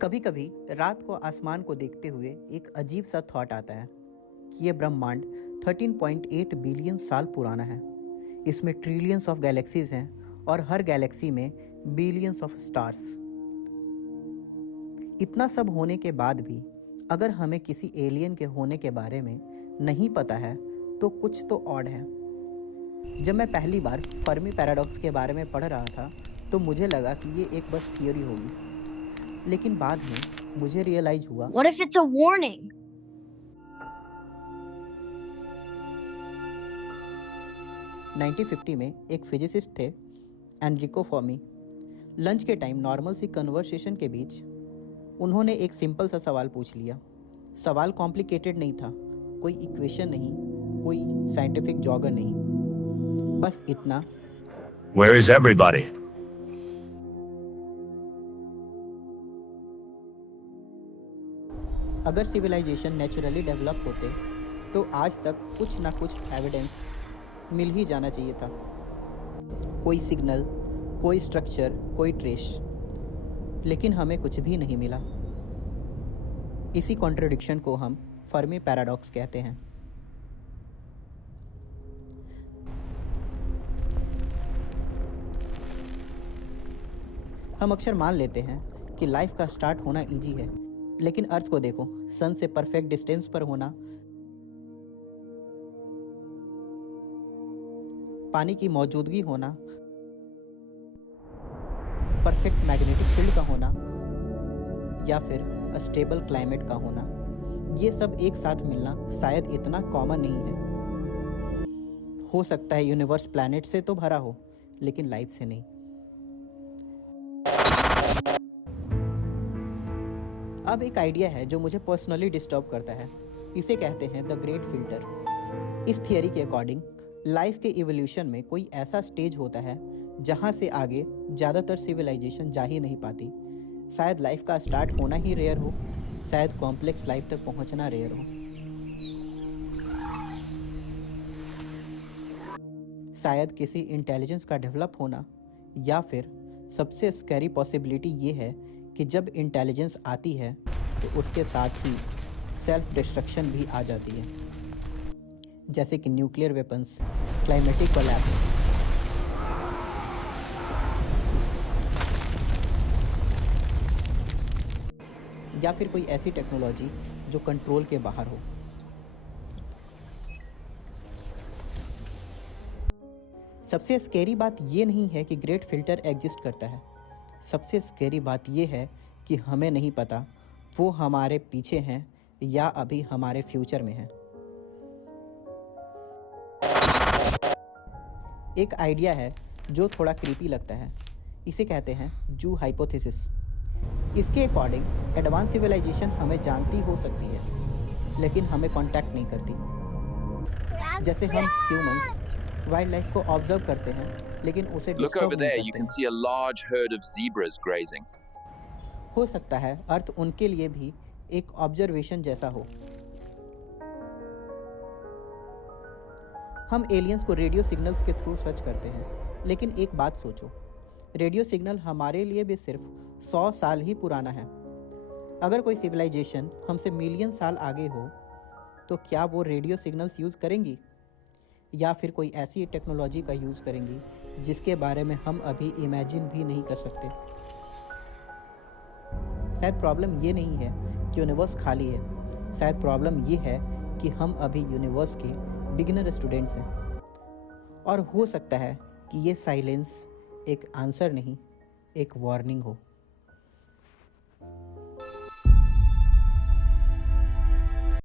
कभी कभी रात को आसमान को देखते हुए एक अजीब सा थॉट आता है कि ये ब्रह्मांड 13.8 बिलियन साल पुराना है। इसमें ट्रिलियंस ऑफ गैलेक्सीज हैं और हर गैलेक्सी में बिलियंस ऑफ स्टार्स। इतना सब होने के बाद भी अगर हमें किसी एलियन के होने के बारे में नहीं पता है तो कुछ तो ऑड है। जब मैं पहली बार फर्मी पैराडॉक्स के बारे में पढ़ रहा था तो मुझे लगा कि ये एक बस थियोरी होगी, लेकिन बाद में मुझे रियलाइज हुआ What if it's a warning? 1950 में एक फिजिसिस्ट थे एनरिको फर्मी। लंच के टाइम नॉर्मल सी कन्वर्सेशन के बीच उन्होंने एक सिंपल सा सवाल पूछ लिया। सवाल कॉम्प्लिकेटेड नहीं था, कोई इक्वेशन नहीं, कोई साइंटिफिक जॉगर नहीं, बस इतना, Where is everybody? अगर सिविलाइजेशन नेचुरली डेवलप होते तो आज तक कुछ ना कुछ एविडेंस मिल ही जाना चाहिए था। कोई सिग्नल, कोई स्ट्रक्चर, कोई ट्रेस, लेकिन हमें कुछ भी नहीं मिला। इसी कॉन्ट्रडिक्शन को हम फर्मी पैराडॉक्स कहते हैं। हम अक्सर मान लेते हैं कि लाइफ का स्टार्ट होना इजी है, लेकिन अर्थ को देखो, सन से परफेक्ट डिस्टेंस पर होना, पानी की मौजूदगी होना, परफेक्ट मैग्नेटिक फील्ड का होना या फिर स्टेबल क्लाइमेट का होना, ये सब एक साथ मिलना शायद इतना कॉमन नहीं है। हो सकता है यूनिवर्स प्लैनेट से तो भरा हो, लेकिन लाइफ से नहीं। अब एक आइडिया है जो मुझे पर्सनली डिस्टर्ब करता है। इसे कहते हैं द ग्रेट फिल्टर। इस थियरी के अकॉर्डिंग लाइफ के इवोल्यूशन में कोई ऐसा स्टेज होता है जहां से आगे ज़्यादातर सिविलाइजेशन जा ही नहीं पाती। शायद लाइफ का स्टार्ट होना ही रेयर हो, शायद कॉम्प्लेक्स लाइफ तक पहुंचना रेयर हो, शायद किसी इंटेलिजेंस का डेवलप होना, या फिर सबसे स्कैरी पॉसिबिलिटी ये है कि जब इंटेलिजेंस आती है तो उसके साथ ही सेल्फ डिस्ट्रक्शन भी आ जाती है, जैसे कि न्यूक्लियर वेपन्स, क्लाइमेटिक कोलैप्स, या फिर कोई ऐसी टेक्नोलॉजी जो कंट्रोल के बाहर हो। सबसे स्कैरी बात ये नहीं है कि ग्रेट फिल्टर एग्जिस्ट करता है, सबसे स्कैरी बात ये है कि हमें नहीं पता वो हमारे पीछे हैं या अभी हमारे फ्यूचर में हैं। एक आइडिया है जो थोड़ा क्रीपी लगता है, इसे कहते हैं जू हाइपोथेसिस। इसके अकॉर्डिंग एडवांस सिविलाइजेशन हमें जानती हो सकती है, लेकिन हमें कांटेक्ट नहीं करती। जैसे हम ह्यूमंस वाइल्ड लाइफ को ऑब्जर्व करते हैं, लेकिन उसे Look over डिस्टर्ब there, नहीं you करते। can see a large herd of zebras grazing. हो सकता है अर्थ उनके लिए भी एक ऑब्जर्वेशन जैसा हो। हम एलियंस को रेडियो सिग्नल्स के थ्रू सर्च करते हैं, लेकिन एक बात सोचो, रेडियो सिग्नल हमारे लिए भी सिर्फ 100 साल ही पुराना है। अगर कोई सिविलाइजेशन हमसे मिलियन साल आगे हो तो क्या वो रेडियो सिग्नल्स यूज़ करेंगी, या फिर कोई ऐसी टेक्नोलॉजी का यूज़ करेंगी जिसके बारे में हम अभी इमेजिन भी नहीं कर सकते। शायद प्रॉब्लम ये नहीं है कि यूनिवर्स खाली है, शायद प्रॉब्लम ये है कि हम अभी यूनिवर्स के बिगिनर स्टूडेंट्स हैं। और हो सकता है कि ये साइलेंस एक आंसर नहीं, एक वार्निंग हो।